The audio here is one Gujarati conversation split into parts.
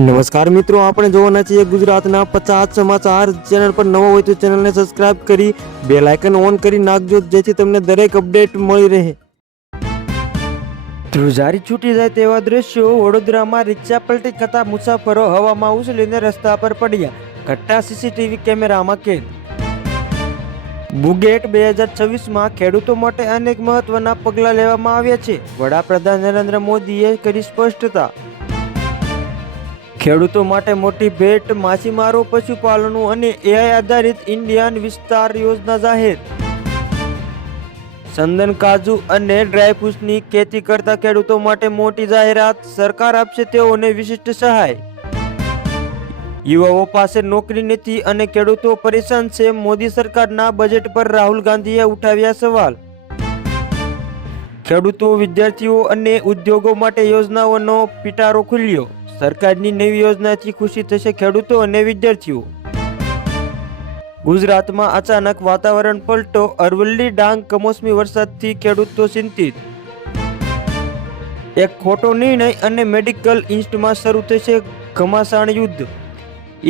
નમસ્કાર મિત્રો, આપણે જોવાના છીએ ગુજરાતના 50 સમાચાર. ચેનલ પર નવો હોય તો ચેનલને સબસ્ક્રાઇબ કરી બેલ આઇકન ઓન કરી નાખજો, જેથી તમને દરેક અપડેટ મળી રહે. ધ્રુજારી છૂટી જાય તેવા દ્રશ્યો. વડોદરામાં રિક્ષા પલટી થતા મુસાફરો હવામાં ઉછળીને રસ્તા પર પડ્યા. ઘટના સીસીટીવી કેમેરામાં કેદ. બુગેટ 2026માં ખેડૂતો માટે અનેક મહત્વના પગલાં લેવામાં આવ્યા છે. વડાપ્રધાન નરેન્દ્ર મોદીએ કરી સ્પષ્ટતા. ખેડૂતો માટે મોટી ભેટ. માછીમારો, પશુપાલનો અને એઆઈ આધારિત ઇન્ડિયન વિસ્તાર યોજના જાહેર. ચંદન, કાજુ અને ડ્રાયફ્રૂટ્સની ખેતી કરતા ખેડૂતો માટે મોટી જાહેરાત. સરકાર આપશે તેઓને વિશિષ્ટ સહાય. યુવાઓ પાસે નોકરી નથી અને ખેડૂતો પરેશાન છે. મોદી સરકારના બજેટ પર રાહુલ ગાંધીએ ઉઠાવ્યા સવાલ. ખેડૂતો, વિદ્યાર્થીઓ અને ઉદ્યોગો માટે યોજનાઓનો પિટારો ખુલ્યો. સરકારની નવી યોજનાથી ખુશી થશે ખેડૂતો અને વિદ્યાર્થીઓ. ગુજરાતમાં અચાનક વાતાવરણ પલટો. અરવલ્લી, ડાંગ કમોસમી વરસાદથી ખેડૂતો ચિંતિત. એક ખોટો નિર્ણય અને મેડિકલ ઇસ્ટમાં શરૂ થશે ઘમાસાણ યુદ્ધ.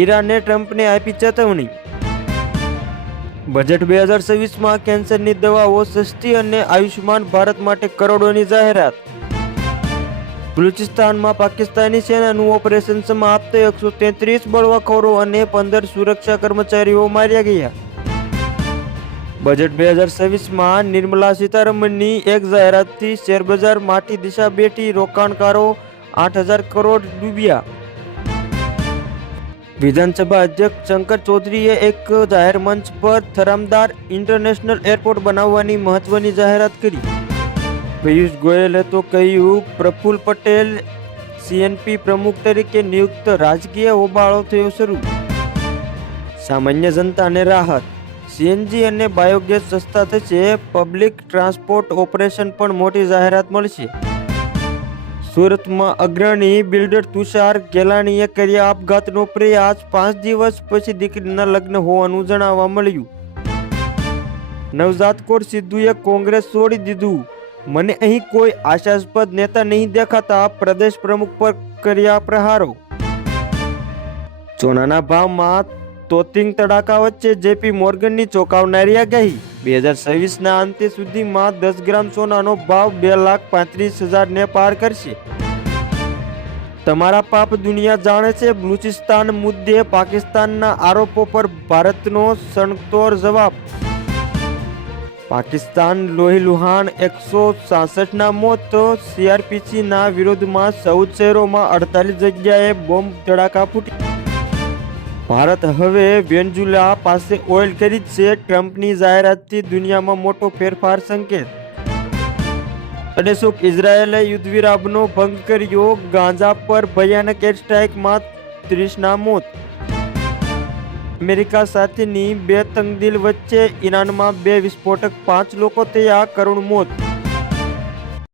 ઈરાને ટ્રમ્પને આપી ચેતવણી. બજેટ 2026માં કેન્સરની દવાઓ સસ્તી અને આયુષ્માન ભારત માટે કરોડોની જાહેરાત. બલુચિસ્તાનમાં પાકિસ્તાની સેનાનું ઓપરેશન સમાપ્ત. 133 બળવાખોરો અને 15 સુરક્ષા કર્મચારીઓ માર્યા ગયા. બજેટ 2026માં નિર્મલા સીતારમણની એક જાહેરાતથી શેરબજાર માટી દિશા બેઠી. રોકાણકારો 8,000 કરોડ ડૂબ્યા. વિધાનસભા અધ્યક્ષ શંકર ચૌધરીએ એક જાહેર મંચ પર થરામદાર ઇન્ટરનેશનલ એરપોર્ટ બનાવવાની મહત્વની જાહેરાત કરી. પિયુષ ગોયલે તો કહ્યું, પ્રફુલ્લ પટેલ સીએનપી પ્રમુખ તરીકે નિયુક્ત. રાજકીય હોબાળો થયો શરૂ. સામાન્ય જનતાને રાહત. સીએનજી અને બાયોગેસ સસ્તા થશે. પબ્લિક ટ્રાન્સપોર્ટ ઓપરેશન પણ મોટી જાહેરાત મળશે. સુરતમાં અગ્રણી બિલ્ડર તુષાર ગેલાણીએ કર્યા આપઘાતનો પ્રયાસ. 5 દિવસ પછી દીકરીના લગ્ન હોવાનું જાણવા મળ્યું. નવજાત કૌર સિદ્ધુએ કોંગ્રેસ છોડી દીધું. મને અહીં કોઈ આશાસ્પદ નેતા નહીં દેખાતા. પ્રદેશ પ્રમુખ પર કર્યા પ્રહારો. સોનાના ભાવમાં તોતિંગ તડાકા વચ્ચે જેપી મોર્ગનની ચોંકાવનારી આગાહી. 2026ના અંતે સુધીમાં 10 ગ્રામ સોનાનો ભાવ 2,35,000 પાર કરશે. તમારા પાપ દુનિયા જાણે છે. બલુચિસ્તાન મુદ્દે પાકિસ્તાનના આરોપો પર ભારતનો સણતોડ જવાબ. પાકિસ્તાન લોહીલુહાણ. 166ના મોત. સીઆરપીસીના વિરોધમાં 14 શહેરોમાં 48 જગ્યાએ બોમ્બ ધડાકા ફૂટ્યા. ભારત હવે વેનેઝુએલા પાસે ઓઇલ ખરીદશે. ટ્રમ્પની જાહેરાતથી દુનિયામાં મોટો ફેરફાર સંકેત. અડેસોક ઇઝરાયેલે યુદ્ધ વિરામનો ભંગ કર્યો. ગાઝા પર ભયાનક એર સ્ટ્રાઇકમાં 30ના મોત. અમેરિકા સાથેની બે તંગદિલ વચ્ચે ઈરાનમાં 2 વિસ્ફોટક, 5 લોકો થયા કરુણ મોત.